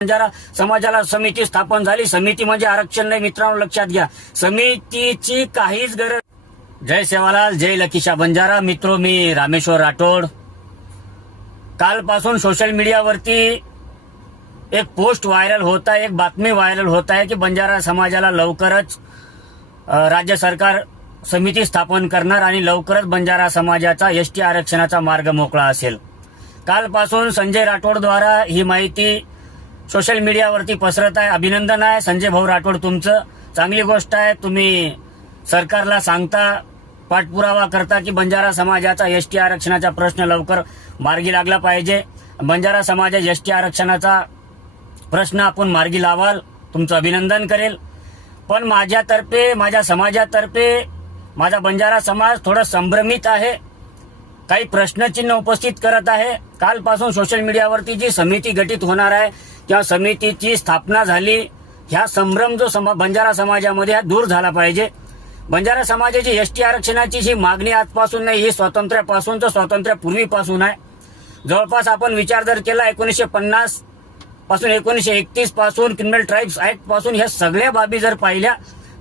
बंजारा समाजाला समिती स्थापन झाली। समिती म्हणजे आरक्षण नाही मित्रांनो, लक्षात घ्या, समितीची काहीच गरज। जय सेवालाल, जय लकीशा बंजारा। मित्रो, मी रामेश्वर राठोड। कालपासून सोशल मीडियावरती एक पोस्ट व्हायरल होत आहे, एक बातमी व्हायरल होत आहे की बंजारा समाजाला लवकरच राज्य सरकार समिती स्थापन करणार आणि लवकरच बंजारा समाजाचा एसटी आरक्षणाचा मार्ग मोकळा असेल। कालपासून संजय राठोड द्वारा ही माहिती सोशल मीडियावरती पसरत आहे। अभिनंदन आहे संजय भाऊ राठोड, तुमचं चांगली गोष्ट आहे। तुम्ही सरकारला सांगता, पाठपुरावा करता की बंजारा समाजाचा एसटी आरक्षणाचा प्रश्न लवकर मार्गी लागला पाहिजे। बंजारा समाजाच्या एसटी आरक्षणाचा प्रश्न आपण मार्गी लावाल, तुमचं अभिनंदन करेल। पण माझ्यातर्फे, माझ्या समाजातर्फे माझा बंजारा समाज थोडा संभ्रमित आहे, काही प्रश्नचिन्ह उपस्थित करत आहे। कालपासून सोशल मीडियावरती जी समिती गठीत होणार आहे किंवा समितीची स्थापना झाली, ह्या संभ्रम जो बंजारा समाजामध्ये हा दूर झाला पाहिजे। बंजारा समाजाची एसटी आरक्षणाची जी मागणी आजपासून नाही, ही स्वातंत्र्यापासून तर स्वातंत्र्यापूर्वीपासून आहे। जवळपास आपण विचार जर केला 1950 पासून 1931 पासून क्रिमिनल ट्राईब्स ऍक्ट पासून ह्या सगळ्या बाबी जर पाहिल्या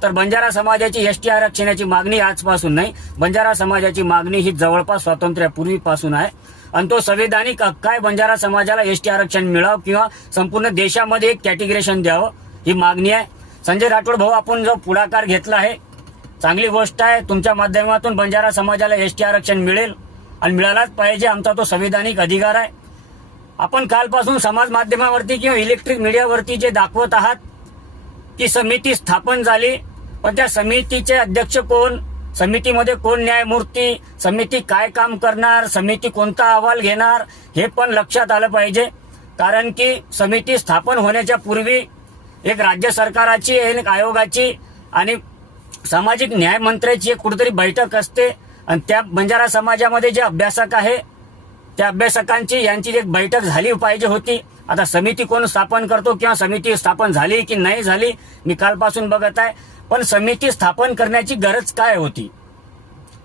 तर बंजारा समाजाची एसटी आरक्षणाची मागणी आजपासून नाही, बंजारा समाजाची मागणी ही जवळपास स्वातंत्र्यापूर्वीपासून आहे। आणि तो संवैधानिक हक्क आहे बंजारा समाजाला एसटी आरक्षण मिळावं किंवा संपूर्ण देशामध्ये एक कॅटेगरेशन द्यावं, ही मागणी आहे। संजय राठोड भाऊ, आपण जो पुढाकार घेतला आहे चांगली गोष्ट आहे। तुमच्या माध्यमातून बंजारा समाजाला एसटी आरक्षण मिळेल आणि मिळालाच पाहिजे, आमचा तो संवैधानिक अधिकार आहे। आपण कालपासून समाज माध्यमावरती किंवा इलेक्ट्रिक मीडियावरती जे दाखवत आहात की समिती स्थापन झाली, पण त्या समितीचे अध्यक्ष कोण, समितीमध्ये कोण न्यायमूर्ती, समिती काय काम करणार, समिती कोणता अहवाल घेणार, हे पण लक्षात आलं पाहिजे। कारण की समिती स्थापन होण्याच्या पूर्वी एक राज्य सरकाराची, एक आयोगाची आणि सामाजिक न्याय मंत्र्याची एक कुठेतरी बैठक असते आणि त्या बंजारा समाजामध्ये जे अभ्यासक आहे त्या अभ्यासकांची यांची एक बैठक झाली पाहिजे होती। आता समिती कोण स्थापन करतो किंवा समिती स्थापन झाली की नाही झाली मी कालपासून बघत आहे, पण समिती स्थापन करण्याची गरज काय होती?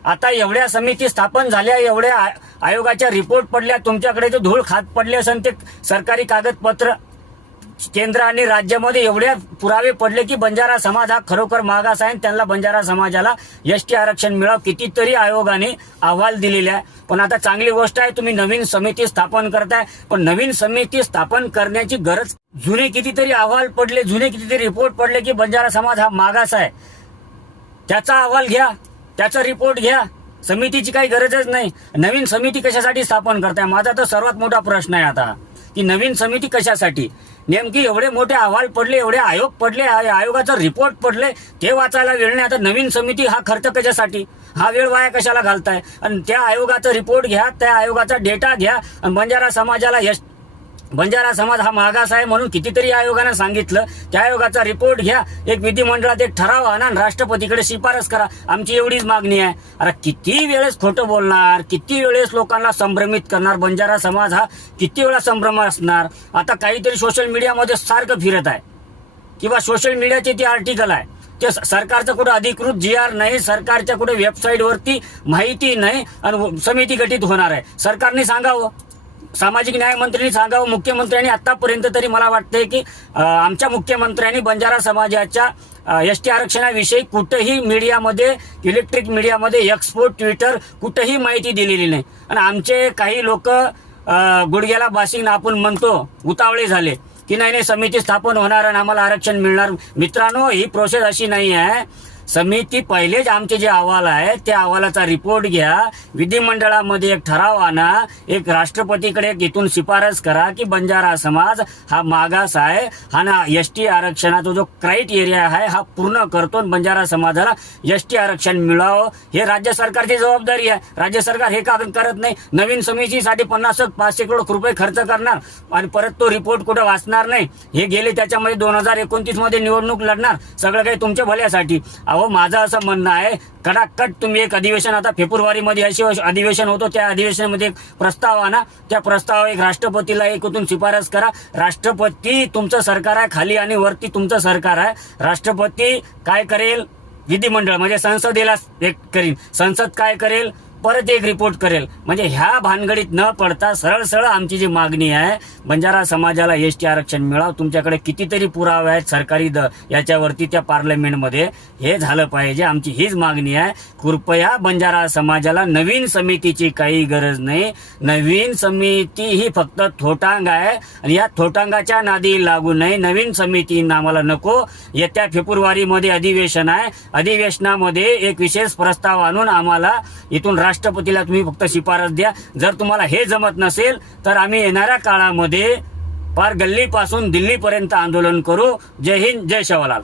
आता एवढ्या समिती स्थापन झाल्या, एवढ्या आयोगाच्या रिपोर्ट पडल्या, तुमच्याकडे जो धूळ खात पडले असेल ते सरकारी कागदपत्र, केंद्र आणि राज्यामध्ये एवढे पुरावे पडले की बंजारा समाज हा खरोखर मागास आहे, त्यांना बंजारा समाजाला एसटी आरक्षण मिळावं, कितीतरी आयोगाने अहवाल दिलेले आहे। पण आता चांगली गोष्ट आहे तुम्ही नवीन समिती स्थापन करताय, पण नवीन समिती स्थापन करण्याची गरज, जुने कितीतरी अहवाल पडले, जुने कितीतरी रिपोर्ट पडले की बंजारा समाज हा मागास आहे, त्याचा अहवाल घ्या, त्याचा रिपोर्ट घ्या, समितीची काही गरजच नाही। नवीन समिती कशासाठी स्थापन करताय? माझा तर सर्वात मोठा प्रश्न आहे आता की नवीन समिती कशासाठी? नेमकी एवढे मोठे अहवाल पडले, एवढे आयोग पडले, आयोगाचा रिपोर्ट पडले, ते वाचायला वेळ नाही। आता नवीन समिती हा खर्च कशासाठी, हा वेळ वाया कशाला घालताय? आणि त्या आयोगाचा रिपोर्ट घ्या, त्या आयोगाचा डेटा घ्या आणि बंजारा समाजाला बंजारा समाज हा मागास आहे म्हणून कितीतरी आयोगानं सांगितलं, त्या आयोगाचा रिपोर्ट घ्या, एक विधिमंडळात एक ठराव आणा आणि राष्ट्रपतीकडे शिफारस करा, आमची एवढीच मागणी आहे। अरे किती वेळेस खोटं बोलणार, किती वेळेस लोकांना संभ्रमित करणार? बंजारा समाज हा किती वेळा संभ्रम असणार? आता काहीतरी सोशल मीडियामध्ये सारखं फिरत आहे किंवा सोशल मीडियाची ती आर्टिकल आहे, ते सरकारचं कुठं अधिकृत GR नाही, सरकारच्या कुठे वेबसाईटवरती माहिती नाही आणि समिती गठीत होणार आहे। सरकारने सांगावं, सामाजिक न्याय मंत्र्यांनी सांगावं, मुख्यमंत्र्यांनी आतापर्यंत तरी मला वाटतंय की आमच्या मुख्यमंत्र्यांनी बंजारा समाजाच्या एसटी आरक्षणाविषयी कुठेही मीडियामध्ये, इलेक्ट्रिक मीडियामध्ये, एक्सपोर्ट, ट्विटर कुठेही माहिती दिलेली नाही। आणि आमचे काही लोक गुडघ्याला बाशिंग आपण म्हणतो उतावळे झाले की नाही समिती स्थापन होणार आणि आम्हाला आरक्षण मिळणार। मित्रांनो, ही प्रोसेस अशी नाही आहे। समिती पहिलेच आमचे जे अहवाल आहे त्या अहवालाचा रिपोर्ट घ्या, विधिमंडळामध्ये एक ठराव आणा, एक राष्ट्रपतीकडे इथून शिफारस करा की बंजारा समाज हा मागास आहे, हा ना एसटी आरक्षणाचा जो क्रायटेरिया आहे हा पूर्ण करतो, बंजारा समाजाला एसटी आरक्षण मिळावं, हे राज्य सरकारची जबाबदारी आहे। राज्य सरकार हे का करत नाही? नवीन समितीसाठी 500 करोड रुपये खर्च करणार आणि परत तो रिपोर्ट कुठे वाचणार नाही। हे गेले त्याच्यामध्ये 2029 मध्ये निवडणूक लढणार, सगळं काही तुमच्या भल्यासाठी। माझं असं म्हणणं आहे, कडाकट तुम्ही एक अधिवेशन, आता फेब्रुवारीमध्ये अधिवेशन होतो, त्या अधिवेशनामध्ये एक प्रस्ताव आणा, त्या प्रस्ताव एक राष्ट्रपतीला एकूण शिफारस करा। राष्ट्रपती तुमचं सरकार आहे, खाली आणि वरती तुमचं सरकार आहे। राष्ट्रपती काय करेल? विधिमंडळ म्हणजे संसदेला एक करीन, संसद काय करेल? परत एक रिपोर्ट करेल. म्हणजे ह्या भानगडीत न पडता सरळ सरळ आमची जी मागणी आहे, बंजारा समाजाला एसटी आरक्षण मिळावं. तुमच्याकडे कितीतरी पुरावे आहेत सरकारी याच्यावरती त्या पार्लमेंटमध्ये, हे झालं पाहिजे. आमची हीच मागणी आहे. कृपया बंजारा समाजाला नवीन समितीची काही गरज नाही. नवीन समिती ही फक्त थोटांग आहे आणि या थोटांगाच्या नादी लागू नये. नवीन समिती आम्हाला नको. येत्या फेब्रुवारीमध्ये अधिवेशन आहे. अधिवेशनामध्ये एक विशेष प्रस्ताव आणून आम्हाला इथून राष्ट्रपतीला तुम्ही फक्त शिफारस द्या. जर तुम्हाला हे जमत नसेल तर आम्ही येणाऱ्या काळामध्ये पार गल्लीपासून दिल्लीपर्यंत आंदोलन करू. जय हिंद, जय शिवलाल.